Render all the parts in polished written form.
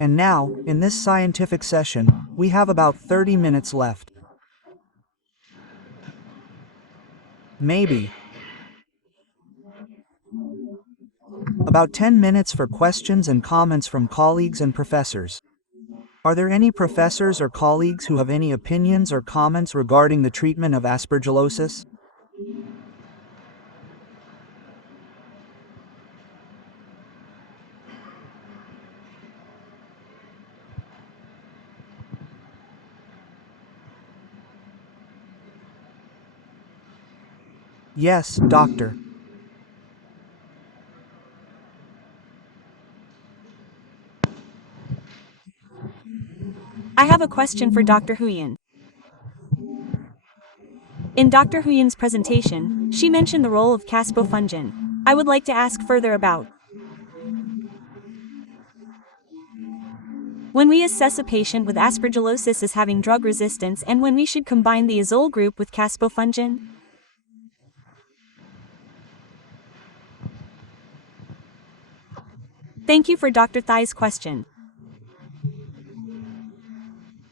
And now, in this scientific session, we have about 30 minutes left. Maybe. About 10 minutes for questions and comments from colleagues and professors. Are there any professors or colleagues who have any opinions or comments regarding the treatment of aspergillosis? Yes, doctor. I have a question for Dr. Huyen. In Dr. Huyen's presentation, she mentioned the role of caspofungin. I would like to ask further about when we assess a patient with aspergillosis as having drug resistance and when we should combine the azole group with caspofungin. Thank you for Dr. Thai's question.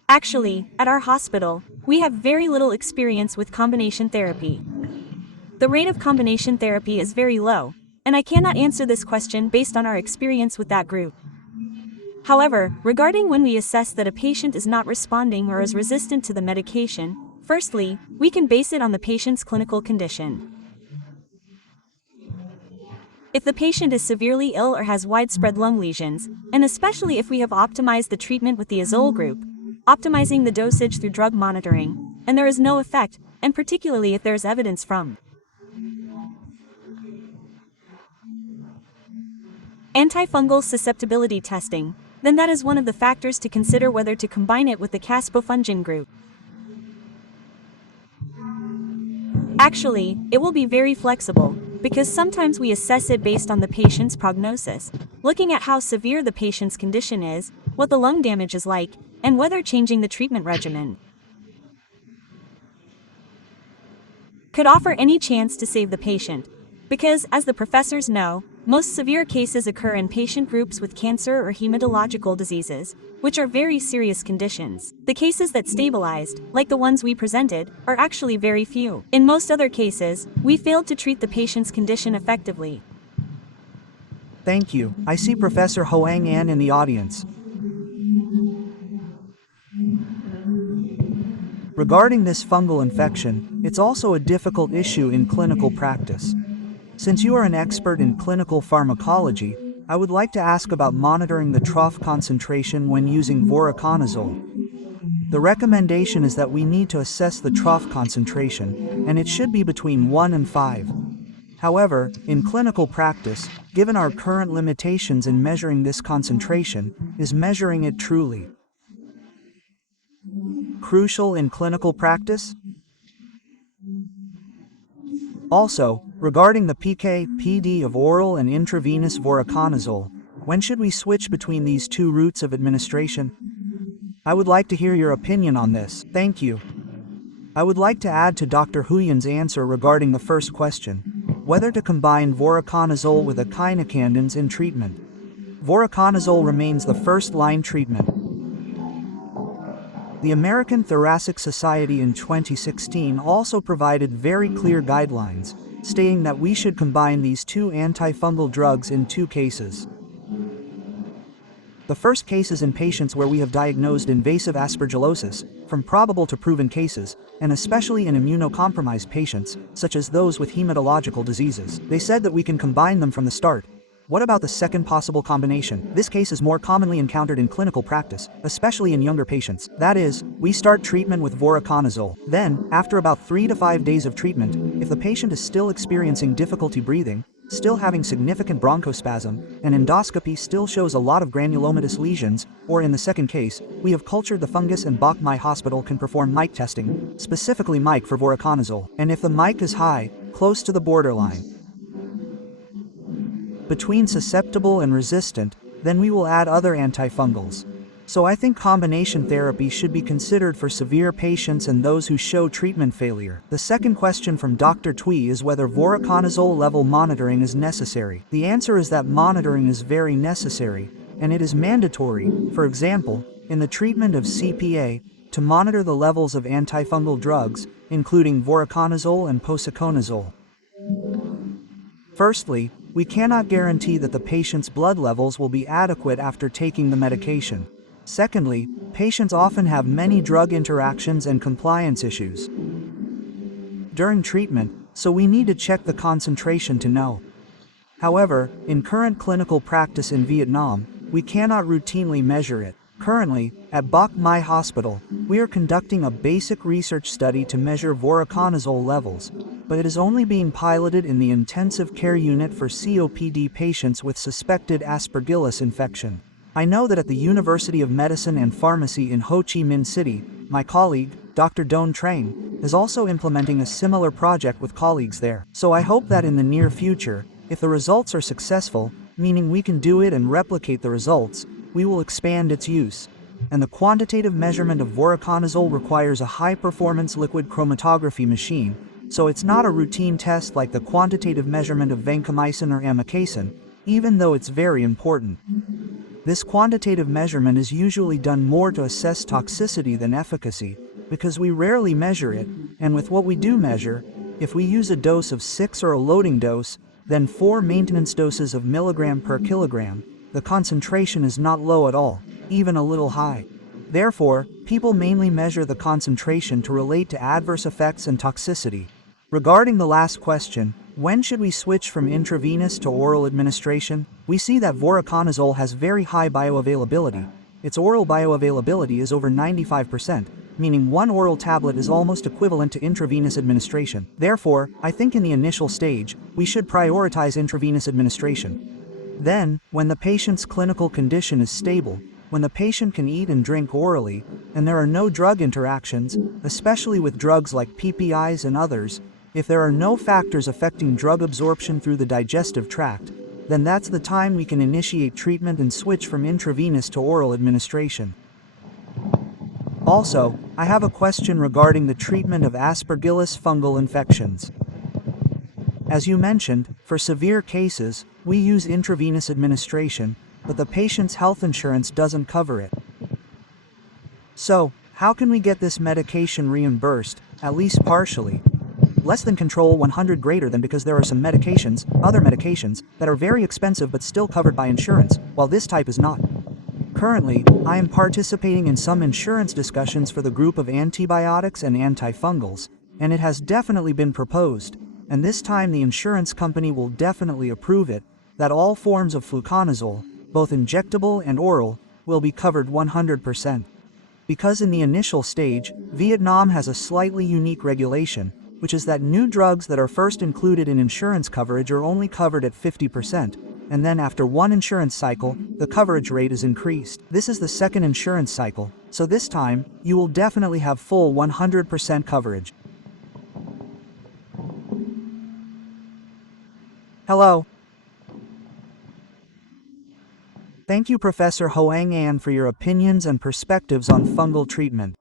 Actually, at our hospital, we have very little experience with combination therapy. The rate of combination therapy is very low, and I cannot answer this question based on our experience with that group. However, regarding when we assess that a patient is not responding or is resistant to the medication, firstly, we can base it on the patient's clinical condition. If the patient is severely ill or has widespread lung lesions, and especially if we have optimized the treatment with the azole group, optimizing the dosage through drug monitoring, and there is no effect, and particularly if there is evidence from antifungal susceptibility testing, then that is one of the factors to consider whether to combine it with the caspofungin group. Actually, it will be very flexible, because sometimes we assess it based on the patient's prognosis, looking at how severe the patient's condition is, what the lung damage is like, and whether changing the treatment regimen could offer any chance to save the patient. Because, as the professors know, most severe cases occur in patient groups with cancer or hematological diseases, which are very serious conditions. The cases that stabilized, like the ones we presented, are actually very few. In most other cases, we failed to treat the patient's condition effectively. Thank you. I see Professor Hoang An in the audience. Regarding this fungal infection, it's also a difficult issue in clinical practice. Since you are an expert in clinical pharmacology, I would like to ask about monitoring the trough concentration when using voriconazole. The recommendation is that we need to assess the trough concentration, and it should be between 1 and 5. However, in clinical practice, given our current limitations in measuring this concentration, is measuring it truly crucial in clinical practice? Also, regarding the PK/PD of oral and intravenous voriconazole, when should we switch between these two routes of administration? I would like to hear your opinion on this. Thank you. I would like to add to Dr. Huyen's answer regarding the first question, whether to combine voriconazole with echinocandins in treatment. Voriconazole remains the first-line treatment. The American Thoracic Society in 2016 also provided very clear guidelines, stating that we should combine these two antifungal drugs in 2 cases. The first case is in patients where we have diagnosed invasive aspergillosis, from probable to proven cases, and especially in immunocompromised patients, such as those with hematological diseases. They said that we can combine them from the start. What about the second possible combination? This case is more commonly encountered in clinical practice, especially in younger patients. That is, we start treatment with voriconazole. Then, after about 3 to 5 days of treatment, if the patient is still experiencing difficulty breathing, still having significant bronchospasm, and endoscopy still shows a lot of granulomatous lesions, or in the second case, we have cultured the fungus and Bach My Hospital can perform mic testing, specifically mic for voriconazole. And if the mic is high, close to the borderline between susceptible and resistant, then we will add other antifungals. So I think combination therapy should be considered for severe patients and those who show treatment failure. The second question from Dr. Thủy is whether voriconazole level monitoring is necessary. The answer is that monitoring is very necessary, and it is mandatory, for example, in the treatment of CPA, to monitor the levels of antifungal drugs, including voriconazole and posaconazole. Firstly, we cannot guarantee that the patient's blood levels will be adequate after taking the medication. Secondly, patients often have many drug interactions and compliance issues during treatment, so we need to check the concentration to know. However, in current clinical practice in Vietnam, we cannot routinely measure it. Currently, at Bach Mai Hospital, we are conducting a basic research study to measure voriconazole levels, but it is only being piloted in the intensive care unit for COPD patients with suspected Aspergillus infection. I know that at the University of Medicine and Pharmacy in Ho Chi Minh City, my colleague, Dr. Don Trang, is also implementing a similar project with colleagues there. So I hope that in the near future, if the results are successful, meaning we can do it and replicate the results, we will expand its use. And the quantitative measurement of voriconazole requires a high-performance liquid chromatography machine, so it's not a routine test like the quantitative measurement of vancomycin or amikacin, even though it's very important. This quantitative measurement is usually done more to assess toxicity than efficacy, because we rarely measure it, and with what we do measure, if we use a dose of 6 or a loading dose, then 4 maintenance doses of milligram per kilogram, the concentration is not low at all, even a little high. Therefore, people mainly measure the concentration to relate to adverse effects and toxicity. Regarding the last question, when should we switch from intravenous to oral administration? We see that voriconazole has very high bioavailability. Its oral bioavailability is over 95%, meaning one oral tablet is almost equivalent to intravenous administration. Therefore, I think in the initial stage, we should prioritize intravenous administration. Then, when the patient's clinical condition is stable, when the patient can eat and drink orally, and there are no drug interactions, especially with drugs like PPIs and others, if there are no factors affecting drug absorption through the digestive tract, then that's the time we can initiate treatment and switch from intravenous to oral administration. Also, I have a question regarding the treatment of Aspergillus fungal infections. As you mentioned, for severe cases, we use intravenous administration, but the patient's health insurance doesn't cover it. So, how can we get this medication reimbursed, at least partially? Less than control 100 greater than, because there are some medications, other medications, that are very expensive but still covered by insurance, while this type is not. Currently, I am participating in some insurance discussions for the group of antibiotics and antifungals, and it has definitely been proposed, and this time the insurance company will definitely approve it, that all forms of fluconazole, both injectable and oral, will be covered 100%. Because in the initial stage, Vietnam has a slightly unique regulation, which is that new drugs that are first included in insurance coverage are only covered at 50%, and then after one insurance cycle, the coverage rate is increased. This is the second insurance cycle, so this time, you will definitely have full 100% coverage. Hello. Thank you, Professor Hoang An, for your opinions and perspectives on fungal treatment.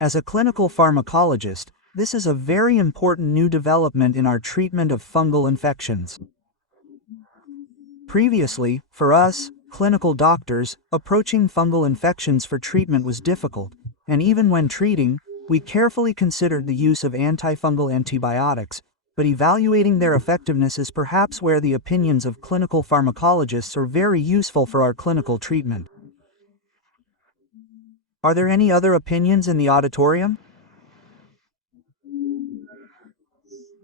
As a clinical pharmacologist, this is a very important new development in our treatment of fungal infections. Previously, for us, clinical doctors, approaching fungal infections for treatment was difficult, and even when treating, we carefully considered the use of antifungal antibiotics, but evaluating their effectiveness is perhaps where the opinions of clinical pharmacologists are very useful for our clinical treatment. Are there any other opinions in the auditorium?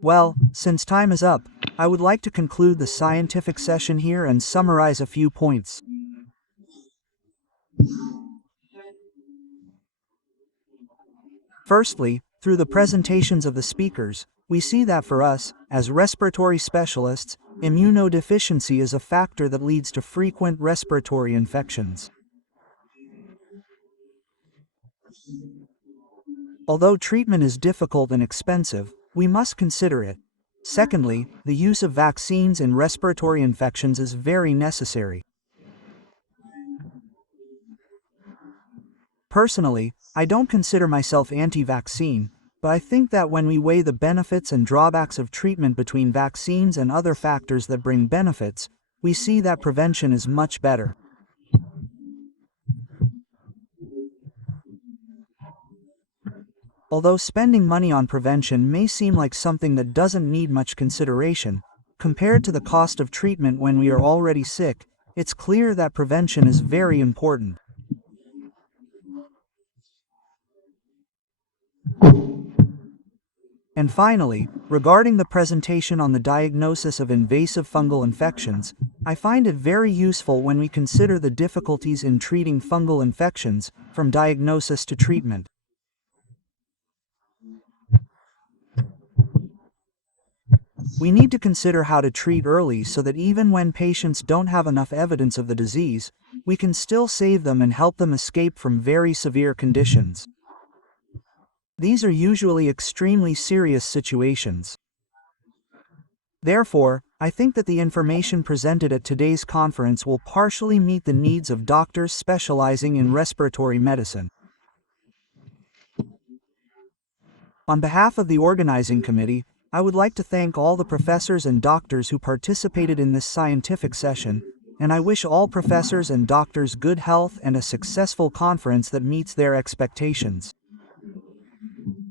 Well, since time is up, I would like to conclude the scientific session here and summarize a few points. Firstly, through the presentations of the speakers, we see that for us, as respiratory specialists, immunodeficiency is a factor that leads to frequent respiratory infections. Although treatment is difficult and expensive, we must consider it. Secondly, the use of vaccines in respiratory infections is very necessary. Personally, I don't consider myself anti-vaccine, but I think that when we weigh the benefits and drawbacks of treatment between vaccines and other factors that bring benefits, we see that prevention is much better. Although spending money on prevention may seem like something that doesn't need much consideration, compared to the cost of treatment when we are already sick, it's clear that prevention is very important. And finally, regarding the presentation on the diagnosis of invasive fungal infections, I find it very useful when we consider the difficulties in treating fungal infections, from diagnosis to treatment. We need to consider how to treat early so that even when patients don't have enough evidence of the disease, we can still save them and help them escape from very severe conditions. These are usually extremely serious situations. Therefore, I think that the information presented at today's conference will partially meet the needs of doctors specializing in respiratory medicine. On behalf of the organizing committee, I would like to thank all the professors and doctors who participated in this scientific session, and I wish all professors and doctors good health and a successful conference that meets their expectations.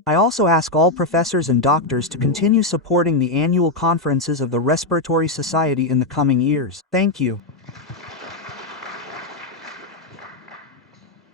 I also ask all professors and doctors to continue supporting the annual conferences of the Respiratory Society in the coming years. Thank you.